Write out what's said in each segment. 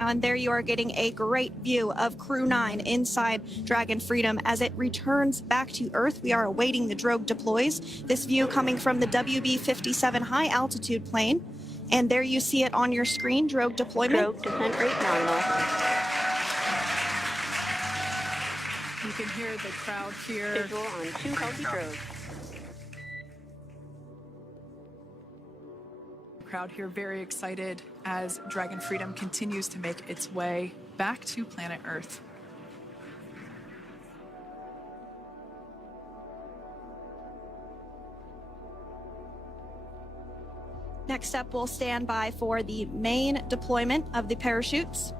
And there you are getting a great view of Crew 9 inside Dragon Freedom as it returns back to Earth. We are awaiting the drogue deploys. This view coming from the WB-57 high altitude plane. And there you see it on your screen, drogue deployment. Drogue descent rate nominal. You can hear the crowd here. Visual on 2 healthy drogues. Crowd here very excited as Dragon Freedom continues to make its way back to planet Earth. Next up, we'll stand by for the main deployment of the parachutes.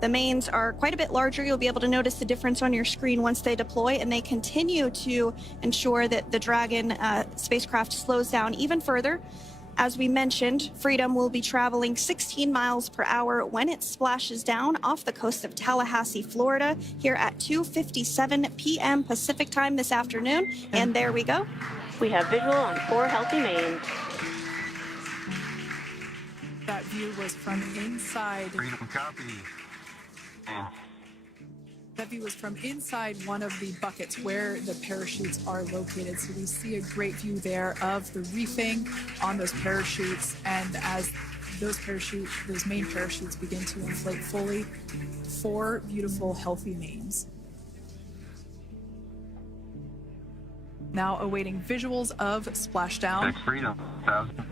The mains are quite a bit larger. You'll be able to notice the difference on your screen once they deploy, and they continue to ensure that the Dragon spacecraft slows down even further. As we mentioned, Freedom will be traveling 16 miles per hour when it splashes down off the coast of Tallahassee, Florida, here at 2:57 p.m. Pacific time this afternoon. And there we go. We have visual on 4 healthy mains. That view was from inside. Freedom copy. That view was from inside one of the buckets where the parachutes are located. So we see a great view there of the reefing on those parachutes. And as those main parachutes begin to inflate fully, 4 beautiful, healthy mains. Now awaiting visuals of splashdown. Freedom, 1,000.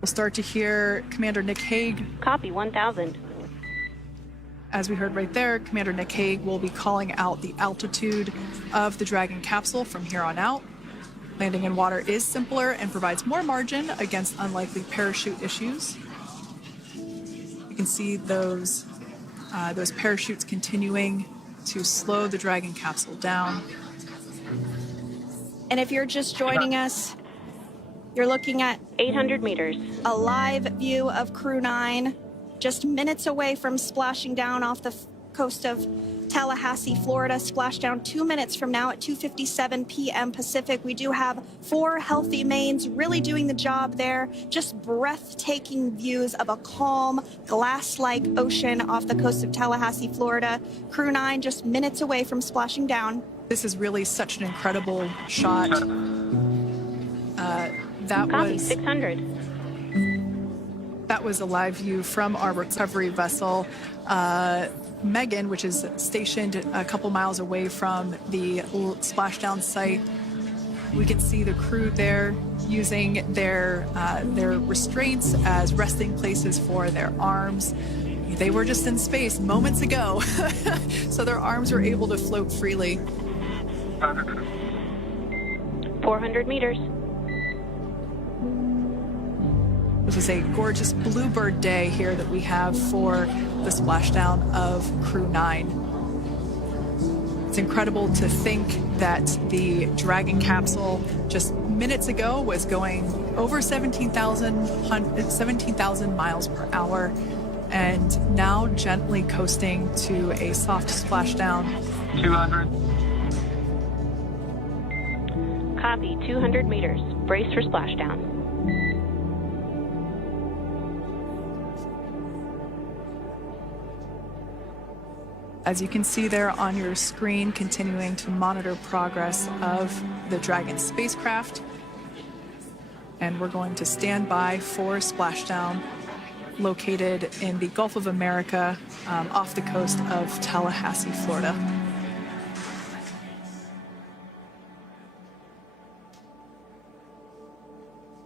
We'll start to hear Commander Nick Hague. Copy, 1,000. As we heard right there, Commander Nick Hague will be calling out the altitude of the Dragon capsule from here on out. Landing in water is simpler and provides more margin against unlikely parachute issues. You can see those parachutes continuing to slow the Dragon capsule down. And if you're just joining us, you're looking at 800 meters. A live view of Crew 9, just minutes away from splashing down off the coast of Tallahassee, Florida. Splashdown 2 minutes from now at 2:57 p.m. Pacific. We do have 4 healthy mains really doing the job there. Just breathtaking views of a calm, glass-like ocean off the coast of Tallahassee, Florida. Crew 9 just minutes away from splashing down. This is really such an incredible shot. Copy, 600. That was a live view from our recovery vessel, Megan, which is stationed a couple miles away from the splashdown site. We can see the crew there using their restraints as resting places for their arms. They were just in space moments ago, so their arms were able to float freely. 400 meters. This is a gorgeous bluebird day here that we have for the splashdown of Crew 9. It's incredible to think that the Dragon capsule just minutes ago was going over 17,000 miles per hour, and now gently coasting to a soft splashdown. 200. Copy, 200 meters. Brace for splashdown. As you can see there on your screen, continuing to monitor progress of the Dragon spacecraft. And we're going to stand by for splashdown located in the Gulf of America off the coast of Tallahassee, Florida.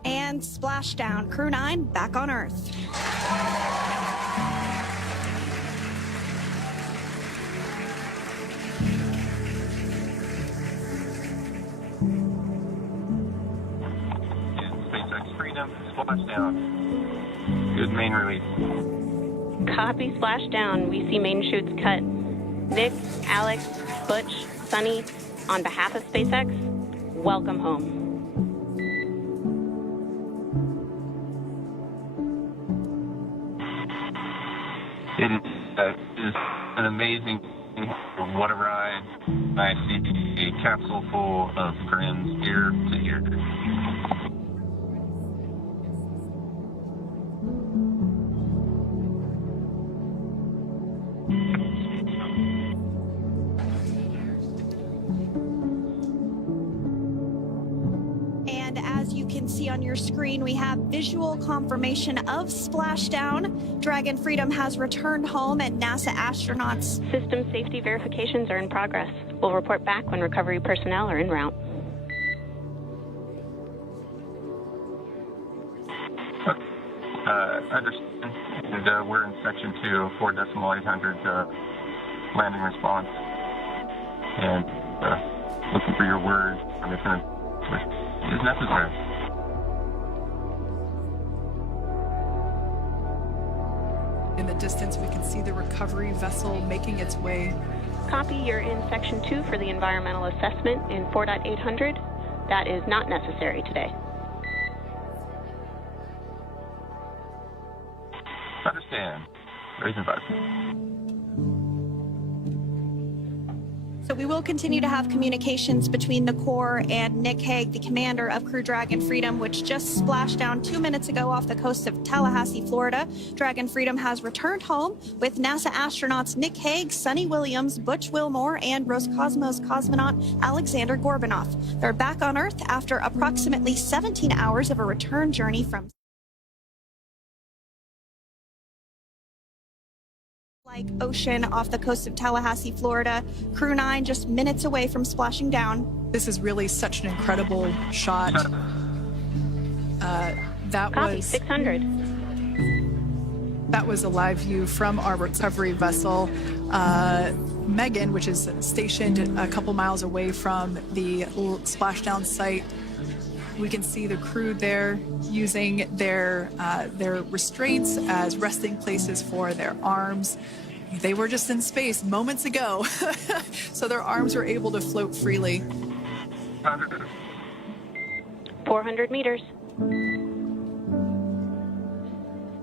And splashdown. Crew 9 back on Earth. SpaceX Freedom, splashdown. Good main release. Copy, splashdown. We see main chutes cut. Nick, Alex, Butch, Sunny, on behalf of SpaceX, welcome home. It is an amazing, what a ride. I see a capsule full of friends ear to ear. can see on your screen, we have visual confirmation of splashdown. Dragon Freedom has returned home, and NASA astronauts. System safety verifications are in progress. We'll report back when recovery personnel are en route. Understand. And we're in section 2, 4.800 landing response. And looking for your word on if it is necessary. In the distance, we can see the recovery vessel making its way. Copy, you're in section 2 for the environmental assessment in 4.800. That is not necessary today. Understand. Raising 5. So we will continue to have communications between the Corps and Nick Hague, the commander of Crew Dragon Freedom, which just splashed down 2 minutes ago off the coast of Tallahassee, Florida. Dragon Freedom has returned home with NASA astronauts Nick Hague, Sunita Williams, Butch Wilmore, and Roscosmos cosmonaut Alexander Gorbanov. They're back on Earth after approximately 17 hours of a return journey from ocean off the coast of Tallahassee, Florida. Crew 9 just minutes away from splashing down. This is really such an incredible shot. That Copy, was 600. That was a live view from our recovery vessel, Megan, which is stationed a couple miles away from the splashdown site. We can see the crew there using their restraints as resting places for their arms. They were just in space moments ago, so their arms were able to float freely. 400 meters.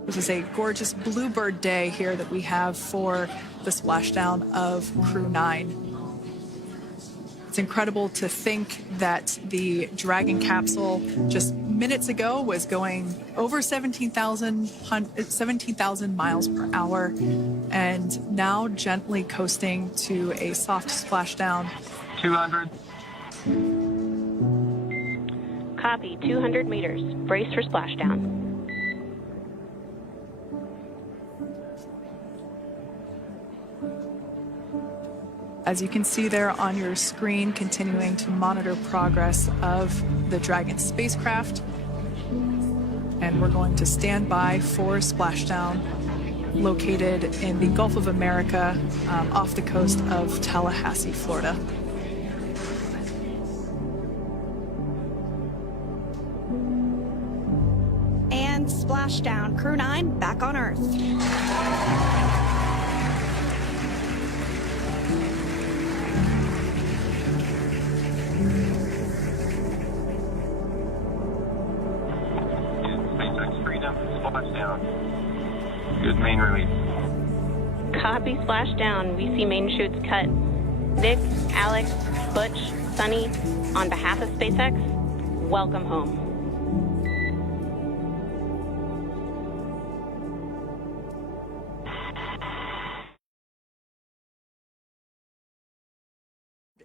This is a gorgeous bluebird day here that we have for the splashdown of Crew 9. It's incredible to think that the Dragon capsule just minutes ago was going over 17,000 miles per hour and now gently coasting to a soft splashdown. 200. Copy, 200 meters. Brace for splashdown. As you can see there on your screen, continuing to monitor progress of the Dragon spacecraft. And we're going to stand by for splashdown, located in the Gulf of America, off the coast of Tallahassee, Florida. And splashdown. Crew 9 back on Earth. SpaceX Freedom, splashdown. Good main release. Copy, splashdown. We see main chutes cut. Nick, Alex, Butch, Sunny, on behalf of SpaceX, welcome home.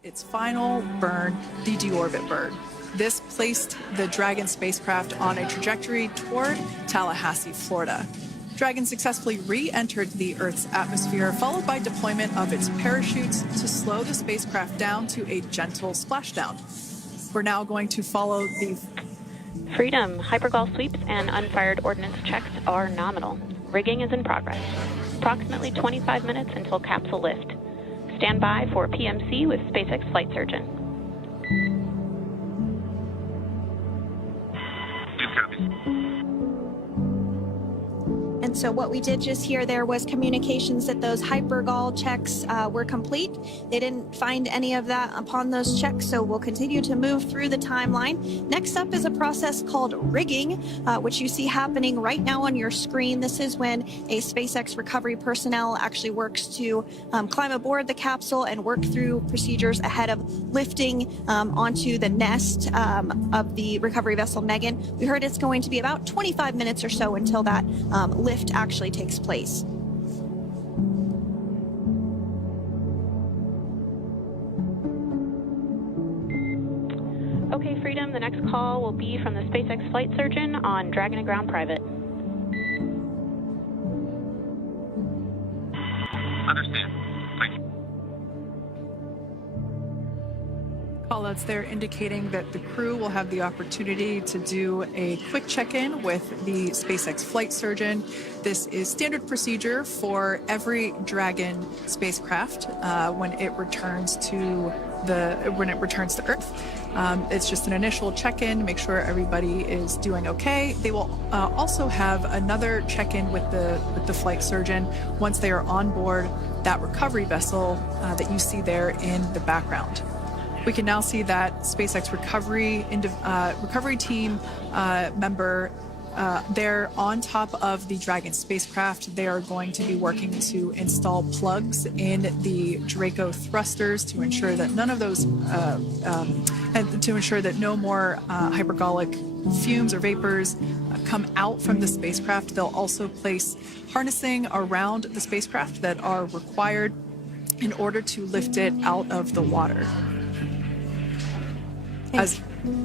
Its final burn, the deorbit burn. This placed the Dragon spacecraft on a trajectory toward Tallahassee, Florida. Dragon successfully re-entered the Earth's atmosphere, followed by deployment of its parachutes to slow the spacecraft down to a gentle splashdown. We're now going to follow the Freedom, hypergol sweeps and unfired ordnance checks are nominal. Rigging is in progress. Approximately 25 minutes until capsule lift. Stand by for PMC with SpaceX flight surgeon. And so what we did just hear there was communications that those hypergol checks were complete. They didn't find any of that upon those checks, so we'll continue to move through the timeline. Next up is a process called rigging, which you see happening right now on your screen. This is when a SpaceX recovery personnel actually works to climb aboard the capsule and work through procedures ahead of lifting onto the nest of the recovery vessel Megan. We heard it's going to be about 25 minutes or so until that lift actually takes place. Okay, Freedom, the next call call will be from the SpaceX flight surgeon on Dragon to Ground Private. Understand. Thank you. Callouts there indicating that the crew will have the opportunity to do a quick check-in with the SpaceX flight surgeon. This is standard procedure for every Dragon spacecraft when it returns to Earth. It's just an initial check-in, make sure everybody is doing okay. They will also have another check-in with the flight surgeon once they are on board that recovery vessel that you see there in the background. We can now see that SpaceX recovery team member they're on top of the Dragon spacecraft. They are going to be working to install plugs in the Draco thrusters to ensure that none of those, and to ensure that no more hypergolic fumes or vapors come out from the spacecraft. They'll also place harnessing around the spacecraft that are required in order to lift it out of the water.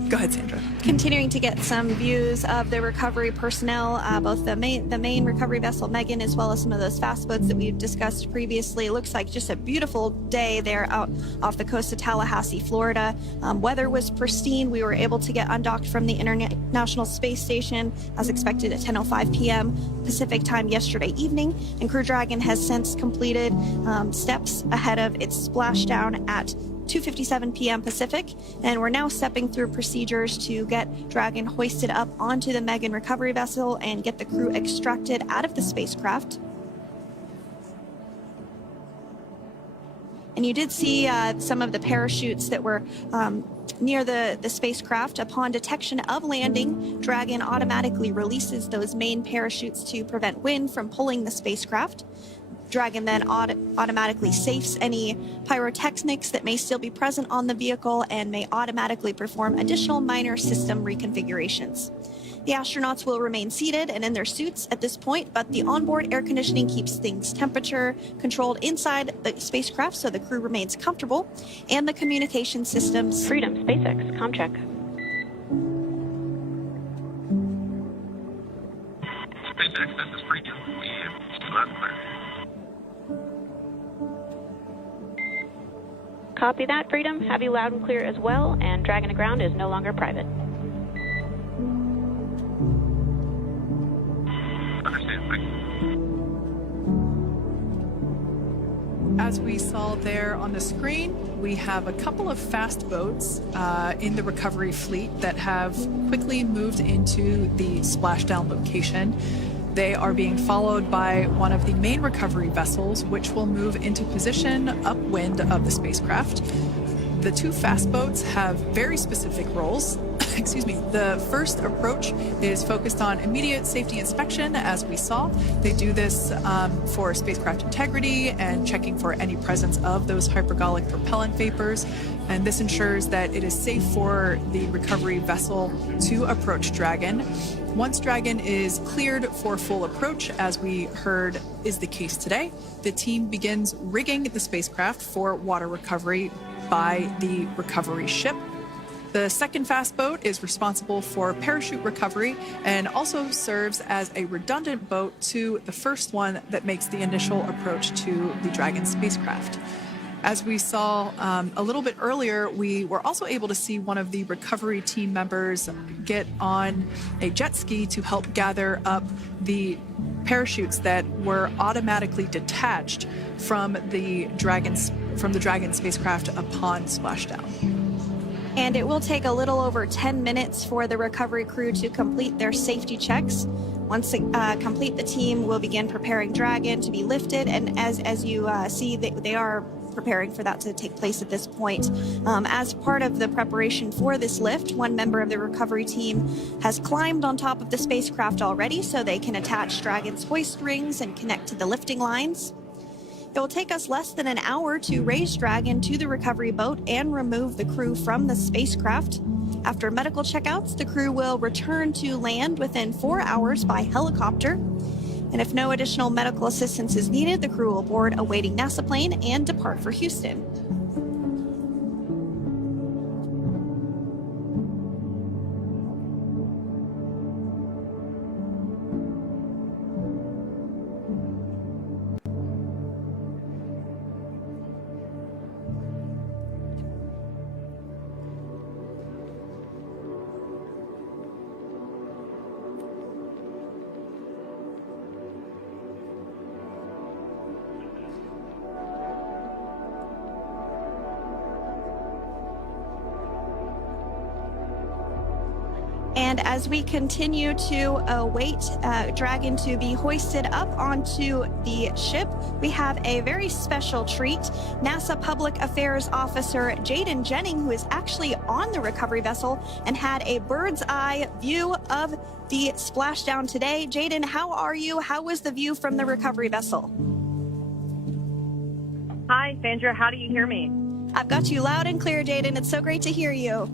Go ahead, Sandra. Continuing to get some views of the recovery personnel, both the main recovery vessel Megan, as well as some of those fast boats that we've discussed previously. It looks like just a beautiful day there out off the coast of Tallahassee, Florida. Weather was pristine. We were able to get undocked from the International Space Station as expected at 10:05 p.m. Pacific time yesterday evening, and Crew Dragon has since completed steps ahead of its splashdown at 2:57 p.m. Pacific, and we're now stepping through procedures to get Dragon hoisted up onto the Megan recovery vessel and get the crew extracted out of the spacecraft. And you did see some of the parachutes that were near the spacecraft. Upon detection of landing, Dragon automatically releases those main parachutes to prevent wind from pulling the spacecraft. Dragon then automatically safes any pyrotechnics that may still be present on the vehicle and may automatically perform additional minor system reconfigurations. The astronauts will remain seated and in their suits at this point, but the onboard air conditioning keeps things temperature controlled inside the spacecraft so the crew remains comfortable, and the communication systems. Freedom, SpaceX, comm check. SpaceX, this is Freedom. We have loud and clear. Copy that, Freedom. Have you loud and clear as well, and Dragon to Ground is no longer private. Understand, thank you. As we saw there on the screen, we have a couple of fast boats in the recovery fleet that have quickly moved into the splashdown location. They are being followed by one of the main recovery vessels, which will move into position upwind of the spacecraft. The two fast boats have very specific roles. Excuse me. The first approach is focused on immediate safety inspection, as we saw. They do this for spacecraft integrity and checking for any presence of those hypergolic propellant vapors. And this ensures that it is safe for the recovery vessel to approach Dragon. Once Dragon is cleared for full approach, as we heard is the case today, the team begins rigging the spacecraft for water recovery by the recovery ship. The second fast boat is responsible for parachute recovery and also serves as a redundant boat to the first one that makes the initial approach to the Dragon spacecraft. As we saw a little bit earlier, we were also able to see one of the recovery team members get on a jet ski to help gather up the parachutes that were automatically detached from the Dragon spacecraft upon splashdown. And it will take a little over 10 minutes for the recovery crew to complete their safety checks. Once complete, the team will begin preparing Dragon to be lifted, and as you see, they are preparing for that to take place at this point. As part of the preparation for this lift, one member of the recovery team has climbed on top of the spacecraft already so they can attach Dragon's hoist rings and connect to the lifting lines. It will take us less than an hour to raise Dragon to the recovery boat and remove the crew from the spacecraft. After medical checkouts, the crew will return to land within 4 hours by helicopter. And if no additional medical assistance is needed, the crew will board a waiting NASA plane and depart for Houston. And as we continue to await Dragon to be hoisted up onto the ship, we have a very special treat. NASA Public Affairs Officer Jaden Jennings, who is actually on the recovery vessel and had a bird's eye view of the splashdown today. Jaden, how are you? How was the view from the recovery vessel? Hi, Sandra. How do you hear me? I've got you loud and clear, Jaden. It's so great to hear you.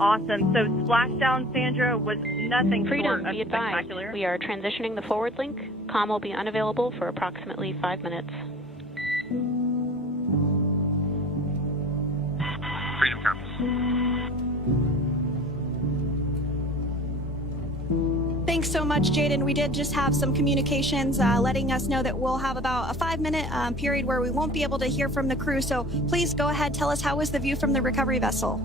Awesome. So splashdown, Sandra, was nothing Freedom, short of be advised. spectacular. We are transitioning the forward link. Comm will be unavailable for approximately 5 minutes. Freedom comes. Thanks so much, Jaden. We did just have some communications letting us know that we'll have about a 5-minute period where we won't be able to hear from the crew. So please go ahead, tell us, how was the view from the recovery vessel?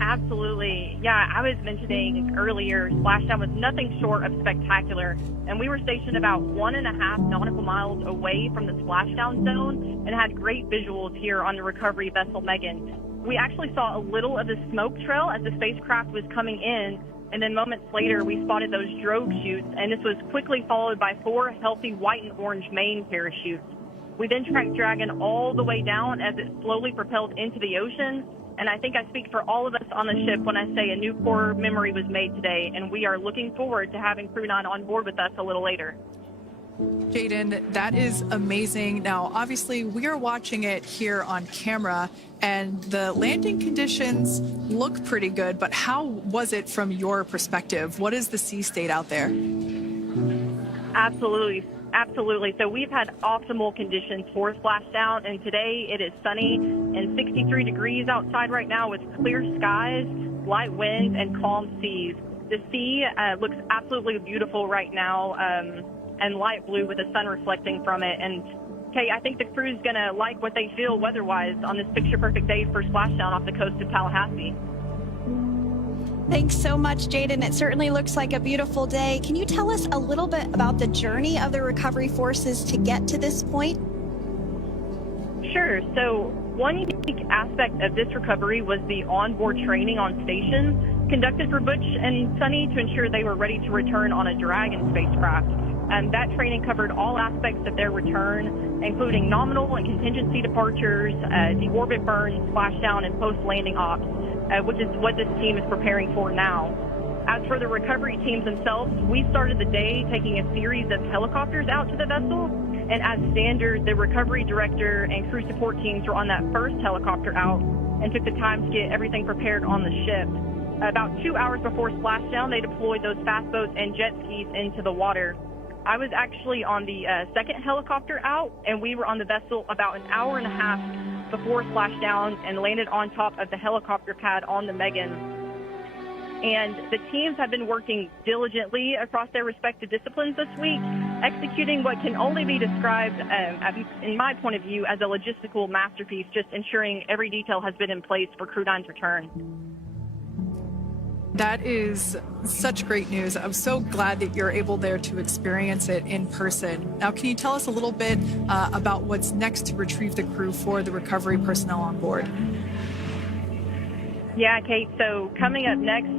Absolutely. Yeah, I was mentioning earlier, splashdown was nothing short of spectacular. And we were stationed about 1.5 nautical miles away from the splashdown zone and had great visuals here on the recovery vessel Megan. We actually saw a little of the smoke trail as the spacecraft was coming in. And then moments later, we spotted those drogue chutes, and this was quickly followed by 4 healthy white and orange main parachutes. We then tracked Dragon all the way down as it slowly propelled into the ocean. And I think I speak for all of us on the ship when I say a new core memory was made today, and we are looking forward to having Crew 9 on board with us a little later. Jaden, that is amazing. Now, obviously, we are watching it here on camera, and the landing conditions look pretty good, but how was it from your perspective? What is the sea state out there? Absolutely. Absolutely. So we've had optimal conditions for splashdown, and today it is sunny and 63 degrees outside right now with clear skies, light winds, and calm seas. The sea looks absolutely beautiful right now, and light blue with the sun reflecting from it. And Kate, I think the crew's going to like what they feel weather-wise on this picture-perfect day for splashdown off the coast of Tallahassee. Thanks so much, Jaden. It certainly looks like a beautiful day. Can you tell us a little bit about the journey of the recovery forces to get to this point? Sure. So one unique aspect of this recovery was the onboard training on station conducted for Butch and Sunny to ensure they were ready to return on a Dragon spacecraft. That training covered all aspects of their return, including nominal and contingency departures, deorbit burns, splashdown, and post-landing ops, which is what this team is preparing for now. As for the recovery teams themselves, we started the day taking a series of helicopters out to the vessel, and as standard, the recovery director and crew support teams were on that first helicopter out and took the time to get everything prepared on the ship. About 2 hours before splashdown, they deployed those fast boats and jet skis into the water. I was actually on the second helicopter out, and we were on the vessel about an hour and a half before splashdown and landed on top of the helicopter pad on the Megan. And the teams have been working diligently across their respective disciplines this week, executing what can only be described, in my point of view, as a logistical masterpiece, just ensuring every detail has been in place for Crew 9's return. That is such great news. I'm so glad that you're able there to experience it in person. Now, can you tell us a little bit about what's next to retrieve the crew for the recovery personnel on board? Yeah, Kate. So coming up next,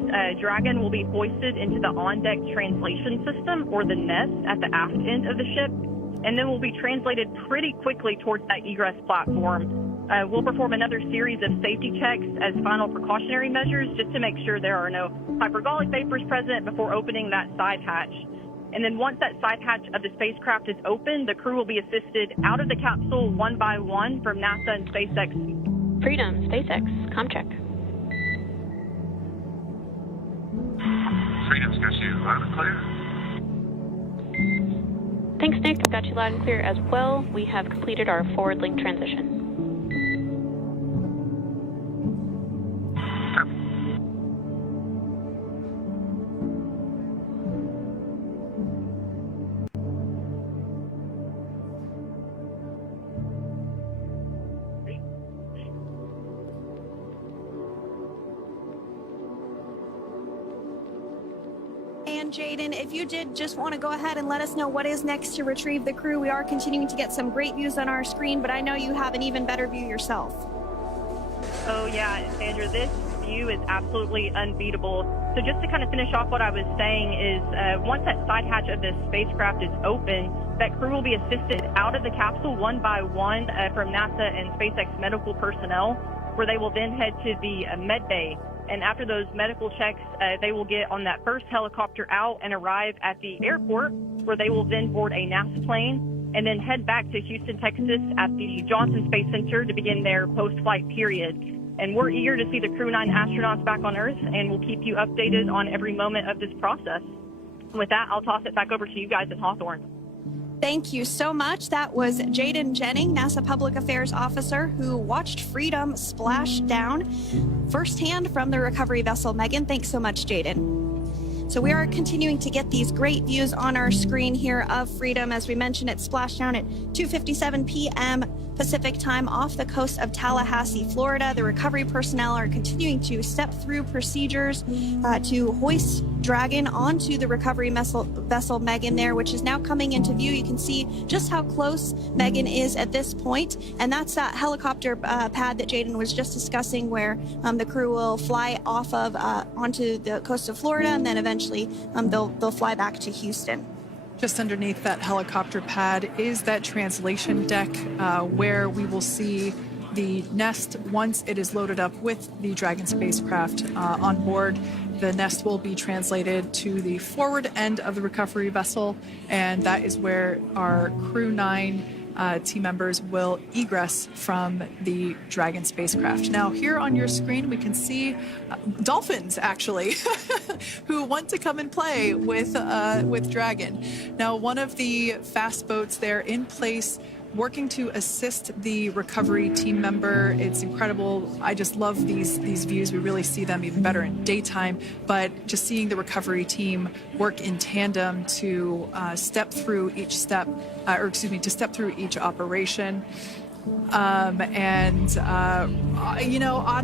Dragon will be hoisted into the on-deck translation system, or the nest, at the aft end of the ship, and then will be translated pretty quickly towards that egress platform. We'll perform another series of safety checks as final precautionary measures just to make sure there are no hypergolic vapors present before opening that side hatch. And then once that side hatch of the spacecraft is open, the crew will be assisted out of the capsule one by one from NASA and SpaceX. Freedom, SpaceX, comm check. Freedom's got you loud and clear. Thanks, Nick. I've got you loud and clear as well. We have completed our forward link transition. And Jaden, if you did just want to go ahead and let us know what is next to retrieve the crew. We are continuing to get some great views on our screen, but I know you have an even better view yourself. Oh, yeah, Sandra, this view is absolutely unbeatable. So just to kind of finish off what I was saying is once that side hatch of this spacecraft is open, that crew will be assisted out of the capsule one by one from NASA and SpaceX medical personnel, where they will then head to the med bay. And after those medical checks, they will get on that first helicopter out and arrive at the airport, where they will then board a NASA plane and then head back to Houston, Texas at the Johnson Space Center to begin their post-flight period. And we're eager to see the Crew 9 astronauts back on Earth, and we'll keep you updated on every moment of this process. With that, I'll toss it back over to you guys at Hawthorne. Thank you so much. That was Jaden Jennings, NASA Public Affairs Officer, who watched Freedom splash down firsthand from the recovery vessel Megan. Thanks so much, Jaden. So we are continuing to get these great views on our screen here of Freedom. As we mentioned, it splashed down at 2:57 p.m. Pacific time off the coast of Tallahassee, Florida. The recovery personnel are continuing to step through procedures to hoist Dragon onto the recovery vessel Megan there, which is now coming into view. You can see just how close Megan is at this point, and that's that helicopter pad that Jaden was just discussing, where the crew will fly off of onto the coast of Florida, and then eventually they'll fly back to Houston. Just underneath that helicopter pad is that translation deck where we will see the nest once it is loaded up with the Dragon spacecraft on board. The nest will be translated to the forward end of the recovery vessel, and that is where our Crew 9 team members will egress from the Dragon spacecraft. Now, here on your screen, we can see dolphins, actually, who want to come and play with Dragon. Now, one of the fast boats there in place, working to assist the recovery team member. It's incredible. I just love these views. We really see them even better in daytime, but just seeing the recovery team work in tandem to step through each step, to step through each operation.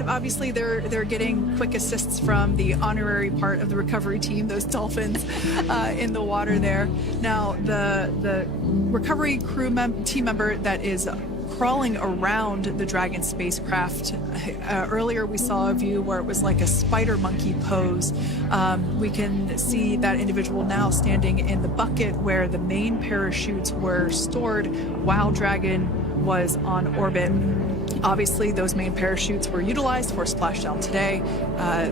Obviously they're getting quick assists from the honorary part of the recovery team, those dolphins in the water there. Now, the recovery team member that is crawling around the Dragon spacecraft. Earlier we saw a view where it was like a spider monkey pose. We can see that individual now standing in the bucket where the main parachutes were stored while Dragon was on orbit. Obviously, those main parachutes were utilized for splashdown today.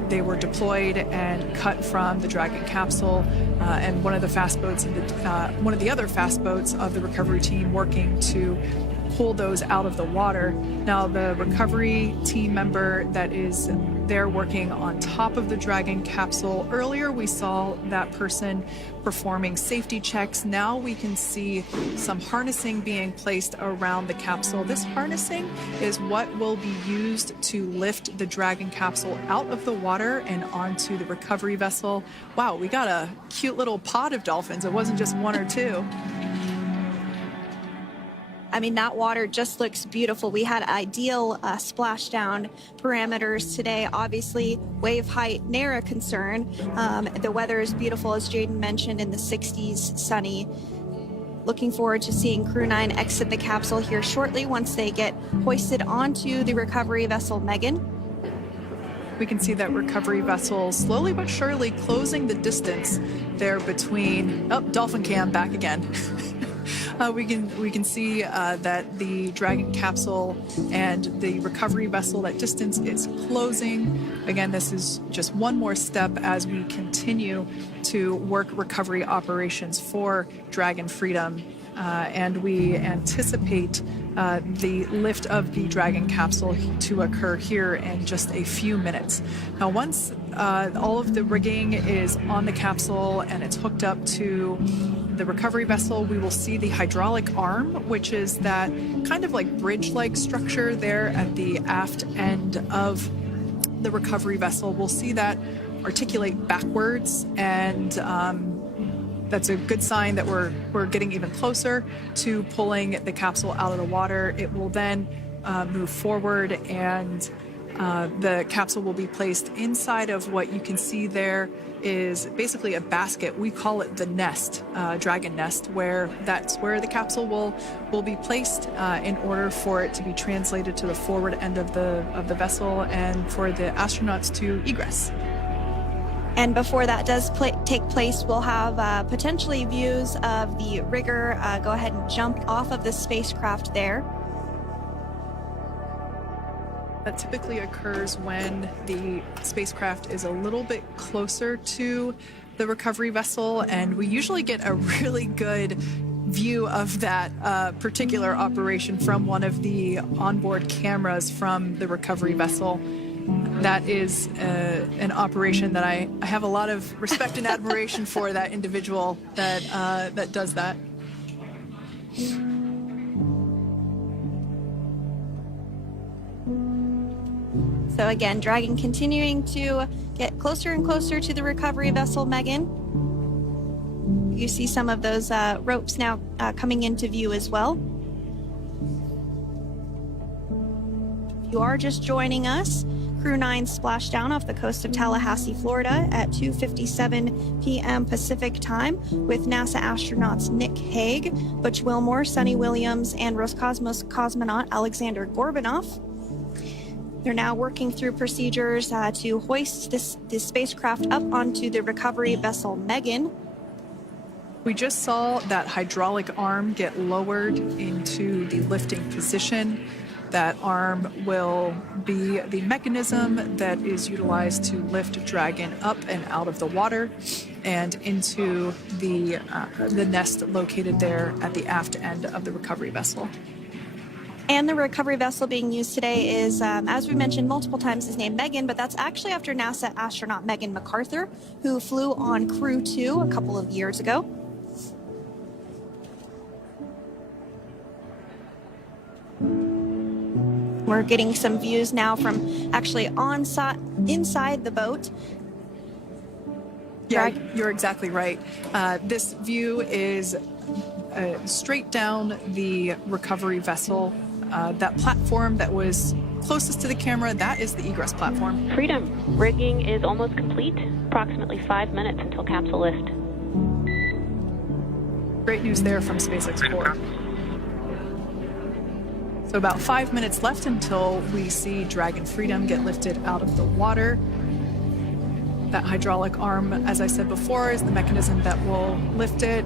They were deployed and cut from the Dragon capsule, and one of the other fast boats of the recovery team working to pull those out of the water. Now, the recovery team member that is there working on top of the Dragon capsule, earlier we saw that person performing safety checks. Now we can see some harnessing being placed around the capsule. This harnessing is what will be used to lift the Dragon capsule out of the water and onto the recovery vessel. Wow, we got a cute little pod of dolphins. It wasn't just one or two. I mean, that water just looks beautiful. We had ideal splashdown parameters today. Obviously, wave height, ne'er a concern. The weather is beautiful, as Jaden mentioned, in the 60s, sunny. Looking forward to seeing Crew 9 exit the capsule here shortly once they get hoisted onto the recovery vessel Megan. We can see that recovery vessel slowly but surely closing the distance there between... Oh, dolphin cam back again. We can see that the Dragon capsule and the recovery vessel, that distance is closing. Again, this is just one more step as we continue to work recovery operations for Dragon Freedom. And we anticipate the lift of the Dragon capsule to occur here in just a few minutes. Now, once all of the rigging is on the capsule and it's hooked up to the recovery vessel, we will see the hydraulic arm, which is that kind of like bridge-like structure there at the aft end of the recovery vessel. We'll see that articulate backwards, and that's a good sign that we're getting even closer to pulling the capsule out of the water. It will then move forward, and the capsule will be placed inside of what you can see there is basically a basket. We call it the nest, Dragon nest, where that's where the capsule will be placed in order for it to be translated to the forward end of the vessel and for the astronauts to egress. And before that does take place, we'll have potentially views of the rigger go ahead and jump off of the spacecraft there. That typically occurs when the spacecraft is a little bit closer to the recovery vessel, and we usually get a really good view of that particular operation from one of the onboard cameras from the recovery vessel. That is an operation that I have a lot of respect and admiration for, that individual that does that. So again, Dragon continuing to get closer and closer to the recovery vessel, Megan. You see some of those ropes now coming into view as well. If you are just joining us, Crew 9 splashed down off the coast of Tallahassee, Florida at 2:57 p.m. Pacific time with NASA astronauts Nick Hague, Butch Wilmore, Sunita Williams, and Roscosmos cosmonaut Alexander Gorbanov. They're now working through procedures to hoist this spacecraft up onto the recovery vessel Megan. We just saw that hydraulic arm get lowered into the lifting position. That arm will be the mechanism that is utilized to lift Dragon up and out of the water and into the nest located there at the aft end of the recovery vessel. And the recovery vessel being used today is, as we mentioned multiple times, is named Megan, but that's actually after NASA astronaut Megan McArthur, who flew on Crew 2 a couple of years ago. We're getting some views now from actually inside the boat. Yeah, you're exactly right. This view is straight down the recovery vessel. That platform that was closest to the camera, that is the egress platform. Freedom. Rigging is almost complete. Approximately 5 minutes until capsule lift. Great news there from SpaceX 4. So about 5 minutes left until we see Dragon Freedom get lifted out of the water. That hydraulic arm, as I said before, is the mechanism that will lift it.